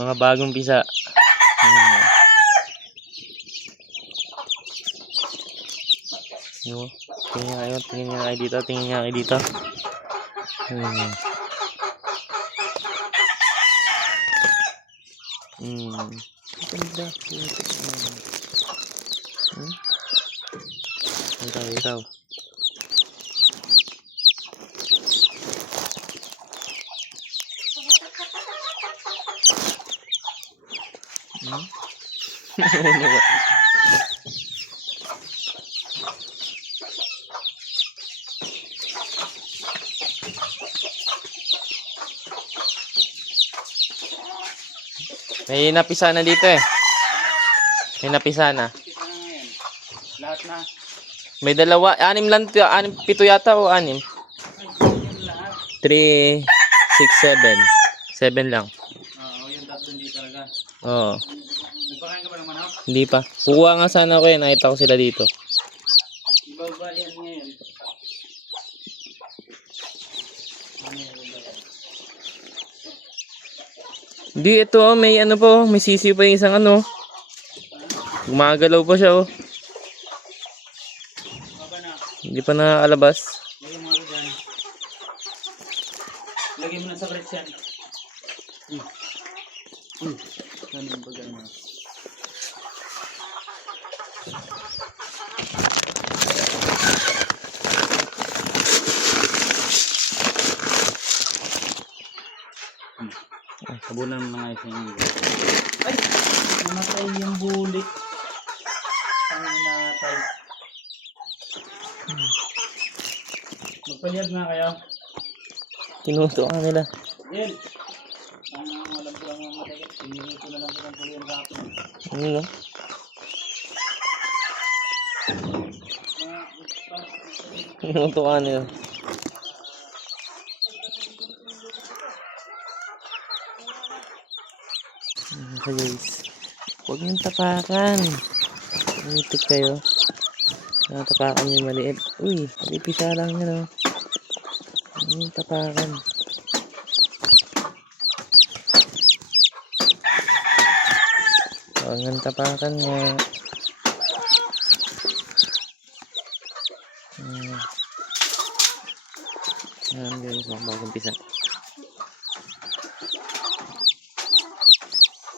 Mga bagong pisa. Tingin nga kayo dito. Tingin nga kayo dito. Ganda. Ikaw. May napisa na dito eh. May napisa na. Lahat na. May dalawa, 6 lang, 7 yata o 6? 3, 6, 7. 7 lang. Oo, yung tatlo hindi talaga. Oo. Nagpakain ka ba ng manok? Hindi pa. Kukuha nga sana ko yan. Nakita ko sila dito. Ibabalian ngayon. Hindi, ito oh, may ano po, may sisiw pa yung isang ano. Gumagalaw pa siya oh. Hindi pa nakaalabas. Lagyan mo ako dyan. Lagyan mo na sa brits yan. Ganun ba ganun? Sabunan mo na nga yung ay! Namatay yung bulik. Ang namatay. Magpaliyag nga kayo. Tinuto ka nila. Yan. Alam ko lang mamatay. Tinigil ko na lang ko ng puliyan sa akin. Ano no? Tinuto ka nila. Okay guys, huwag niyong tapakan. Umitik kayo. Tapakan yung maliit. Uy, pipisa lang yun oh. Huwag niyong tapakan. Huwag niyong tapakan nga. Ayan guys, bagong pisa.